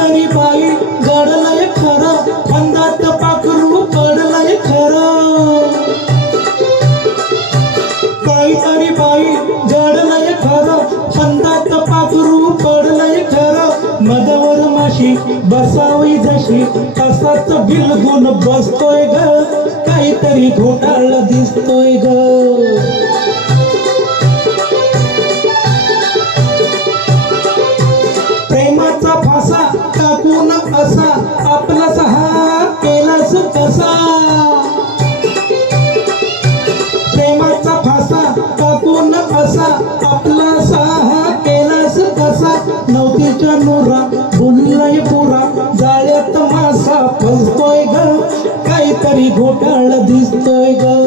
काहीतरी बाई घडलंय खरं, फंदात पाखरू पडलंय खरं. काहीतरी बाई घडलंय खरं, फंदात पाखरू पडलंय खरं. मधावर माशी बसावी जशी तसाच बिलगून बसतोय ग, काहीतरी घोटाळा दिसतोय ग. प्रेमाचा फासा टाकून असा आपला सहा केलास कसा. प्रेमाचा फासा टाकून असा आपला सहा केलास कसा. नवतीच्या नोरा बोललाय पुरा, जाळ्यात मासा फसतोय ग, काहीतरी घोटाळा दिसतोय ग.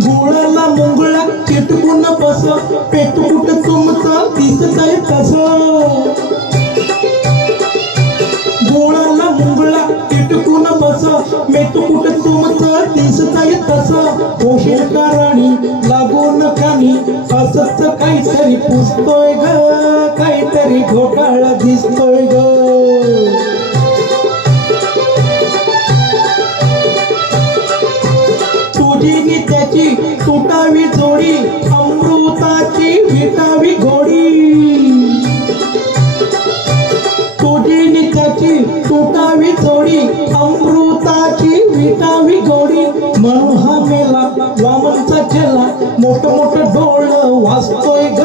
गुळाला मुंगळा चिटकून बस, पेटकुट तुमचं दिसतंय कसं. गुळाला मुंगळा चिटकून बस, मेटकुट तुमचं दिसतंय तसं. होशील का राणी लागून कानी, असंच काहीतरी पुसतोय ग, काहीतरी घोटाळा दिसतोय ग. तुझी नि त्याची तुटावी जोडी, अमृताची विटावी घोडी. तुझी नि त्याची तुटावी जोडी, अमृताची विटावी घोडी. म्हणून हा मेला वामनचा चेला, मोठ मोठ डोळ वाचतोय ग,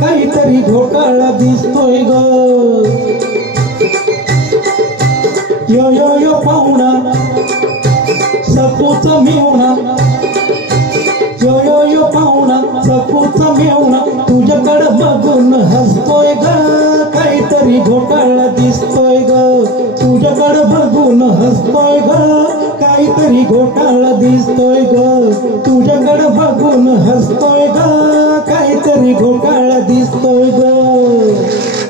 काहीतरी घोटाळा दिसतोय ग. यो यो यो पाहुणा सकूचा मेवणा, यो यो यो पाहुणा सकूचा मेवणा. तुझ्याकडं बघून हसतोय ग, काहीतरी घोटाळा दिसतोय ग. तुझ्याकडं बघून हसतोय ग, काहीतरी घोटाळा दिसतोय ग. तुझ्याकडं बघून हसतोय ग, काहीतरी घोटाळा दिसतोय ग.